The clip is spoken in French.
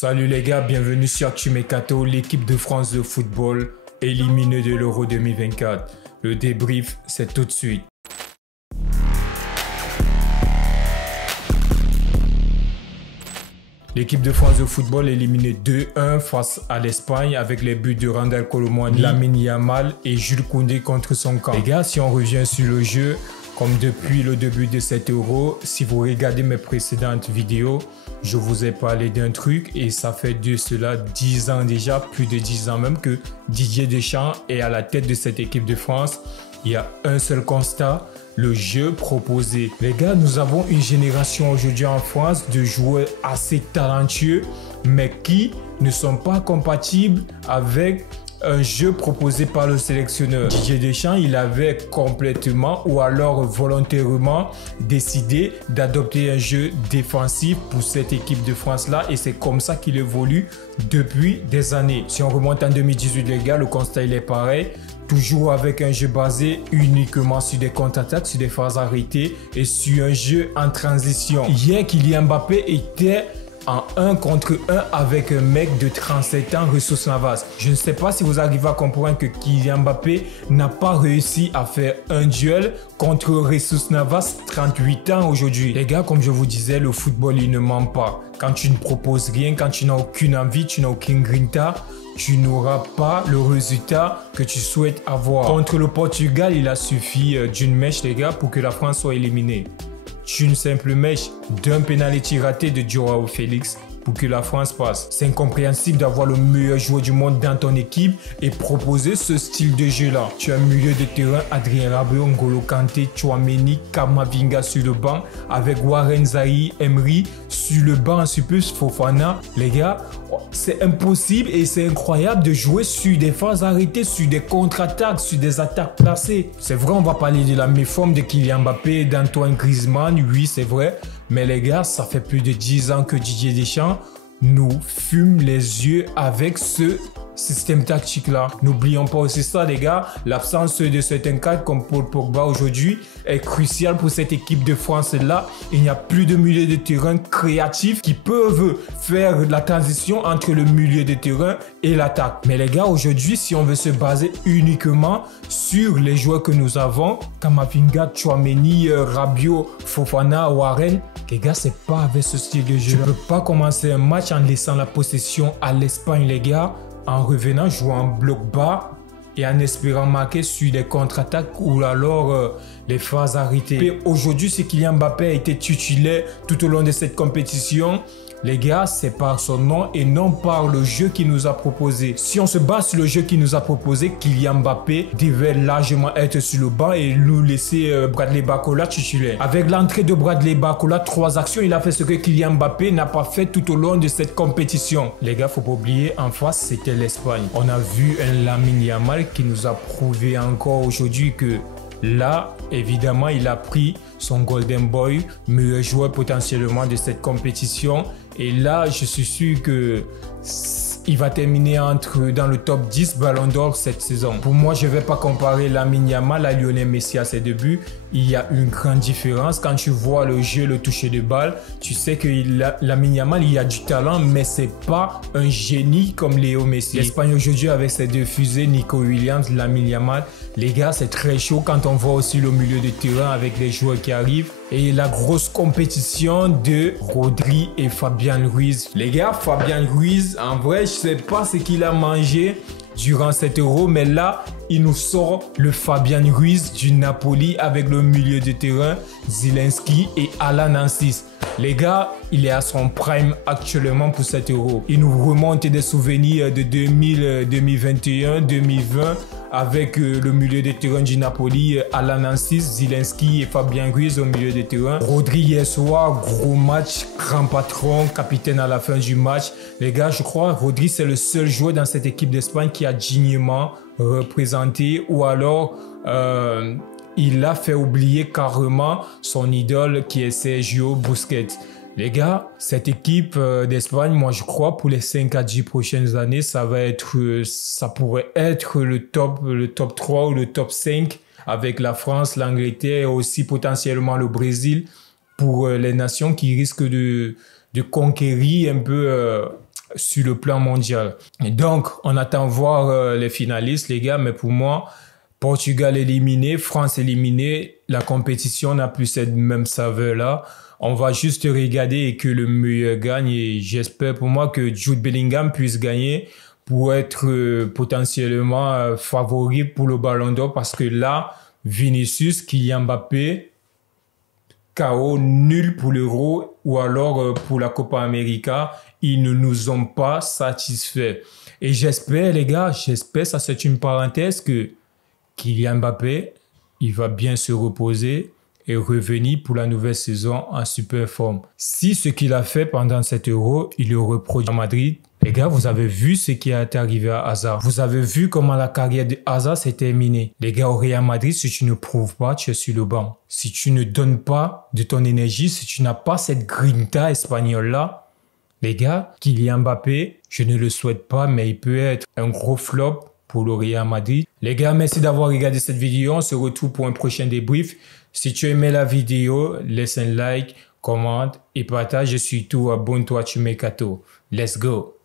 Salut les gars, bienvenue sur Achumekato, l'équipe de France de football éliminée de l'Euro 2024. Le débrief, c'est tout de suite. L'équipe de France de football éliminée 2-1 face à l'Espagne avec les buts de Randal Kolo Muani, Lamine Yamal et Jules Koundé contre son camp. Les gars, si on revient sur le jeu, comme depuis le début de cet Euro, si vous regardez mes précédentes vidéos, je vous ai parlé d'un truc et ça fait de cela 10 ans déjà, plus de 10 ans même que Didier Deschamps est à la tête de cette équipe de France. Il y a un seul constat, le jeu proposé. Les gars, nous avons une génération aujourd'hui en France de joueurs assez talentueux, mais qui ne sont pas compatibles avec un jeu proposé par le sélectionneur. Didier Deschamps, il avait complètement ou alors volontairement décidé d'adopter un jeu défensif pour cette équipe de France-là et c'est comme ça qu'il évolue depuis des années. Si on remonte en 2018, les gars, le constat il est pareil. Toujours avec un jeu basé uniquement sur des contre-attaques, sur des phases arrêtées et sur un jeu en transition. Hier, Kylian Mbappé était en 1 contre 1 avec un mec de 37 ans, Jesus Navas. Je ne sais pas si vous arrivez à comprendre que Kylian Mbappé n'a pas réussi à faire un duel contre Jesus Navas, 38 ans aujourd'hui. Les gars, comme je vous disais, le football, il ne ment pas. Quand tu ne proposes rien, quand tu n'as aucune envie, tu n'as aucune grinta, tu n'auras pas le résultat que tu souhaites avoir. Contre le Portugal, il a suffi d'une mèche, les gars, pour que la France soit éliminée. D'une simple mèche, d'un pénalty raté de Joao Félix pour que la France passe. C'est incompréhensible d'avoir le meilleur joueur du monde dans ton équipe et proposer ce style de jeu-là. Tu as un milieu de terrain, Adrien Rabiot, N'Golo Kanté, Tchouaméni, Kamavinga sur le banc, avec Warren Zaïre Emery sur le banc, sur plus Fofana. Les gars, c'est impossible et c'est incroyable de jouer sur des phases arrêtées, sur des contre-attaques, sur des attaques placées. C'est vrai, on va parler de la méforme de Kylian Mbappé, d'Antoine Griezmann, oui c'est vrai. Mais les gars, ça fait plus de 10 ans que Didier Deschamps nous fume les yeux avec ce système tactique-là. N'oublions pas aussi ça, les gars. L'absence de certains cadres comme Paul Pogba aujourd'hui est cruciale pour cette équipe de France-là. Il n'y a plus de milieu de terrain créatifs qui peuvent faire la transition entre le milieu de terrain et l'attaque. Mais les gars, aujourd'hui, si on veut se baser uniquement sur les joueurs que nous avons, Kamavinga, Tchouaméni, Rabiot, Fofana, Warren, les gars, c'est pas avec ce style de jeu. Tu peux pas commencer un match en laissant la possession à l'Espagne, les gars, en revenant jouer en bloc bas et en espérant marquer sur des contre-attaques ou alors les phases arrêtées. Et aujourd'hui, si Kylian Mbappé a été titulaire tout au long de cette compétition, les gars, c'est par son nom et non par le jeu qu'il nous a proposé. Si on se base sur le jeu qu'il nous a proposé, Kylian Mbappé devait largement être sur le banc et nous laisser Bradley Barcola titulaire. Avec l'entrée de Bradley Barcola, 3 actions, il a fait ce que Kylian Mbappé n'a pas fait tout au long de cette compétition. Les gars, faut pas oublier, en face, c'était l'Espagne. On a vu un Lamine Yamal qui nous a prouvé encore aujourd'hui que là, évidemment, il a pris son Golden Boy, meilleur joueur potentiellement de cette compétition. Et là, je suis sûr que il va terminer dans le top 10 Ballon d'Or cette saison. Pour moi, je ne vais pas comparer Lamine Yamal à Lionel Messi à ses débuts. Il y a une grande différence. Quand tu vois le jeu, le toucher de balle, tu sais que Lamine Yamal, il a du talent, mais ce n'est pas un génie comme Léo Messi. L'Espagne aujourd'hui avec ses deux fusées, Nico Williams, Lamine Yamal, les gars, c'est très chaud quand on voit aussi le milieu de terrain avec les joueurs qui arrivent. Et la grosse compétition de Rodri et Fabian Ruiz. Les gars, Fabian Ruiz, en vrai, je sais pas ce qu'il a mangé durant cet Euro, mais là, il nous sort le Fabian Ruiz du Napoli avec le milieu de terrain, Zielinski et Alan Nancis. Les gars, il est à son prime actuellement pour cet Euro. Il nous remonte des souvenirs de 2021, 2020 avec le milieu de terrain du Napoli, Alan Nancis, Zielinski et Fabian Ruiz au milieu de terrain. Rodri hier soir, gros match, grand patron, capitaine à la fin du match. Les gars, je crois Rodri c'est le seul joueur dans cette équipe d'Espagne qui a dignement représenté ou alors il a fait oublier carrément son idole qui est Sergio Busquets. Les gars, cette équipe d'Espagne, moi je crois pour les 5 à 10 prochaines années, ça pourrait être le top 3 ou le top 5 avec la France, l'Angleterre et aussi potentiellement le Brésil pour les nations qui risquent de conquérir un peu sur le plan mondial. Et donc, on attend voir les finalistes, les gars, mais pour moi, Portugal éliminé, France éliminée, la compétition n'a plus cette même saveur-là. On va juste regarder et que le meilleur gagne. Et j'espère pour moi que Jude Bellingham puisse gagner pour être potentiellement favori pour le Ballon d'Or. Parce que là, Vinicius, Kylian Mbappé, KO nul pour l'Euro ou alors pour la Copa América, ils ne nous ont pas satisfaits. Et j'espère, les gars, ça c'est une parenthèse, que Kylian Mbappé, il va bien se reposer et revenir pour la nouvelle saison en super forme. Si ce qu'il a fait pendant cet Euro, il le reproduit à Madrid, les gars, vous avez vu ce qui est arrivé à Hazard. Vous avez vu comment la carrière de Hazard s'est terminée. Les gars, au Real Madrid, si tu ne prouves pas, tu es sur le banc. Si tu ne donnes pas de ton énergie, si tu n'as pas cette grinta espagnole-là, les gars, Kylian Mbappé, je ne le souhaite pas, mais il peut être un gros flop pour le Real Madrid. Les gars, merci d'avoir regardé cette vidéo. On se retrouve pour un prochain débrief. Si tu as aimé la vidéo, laisse un like, commente et partage. Et surtout, abonne-toi à Tumécato. Let's go!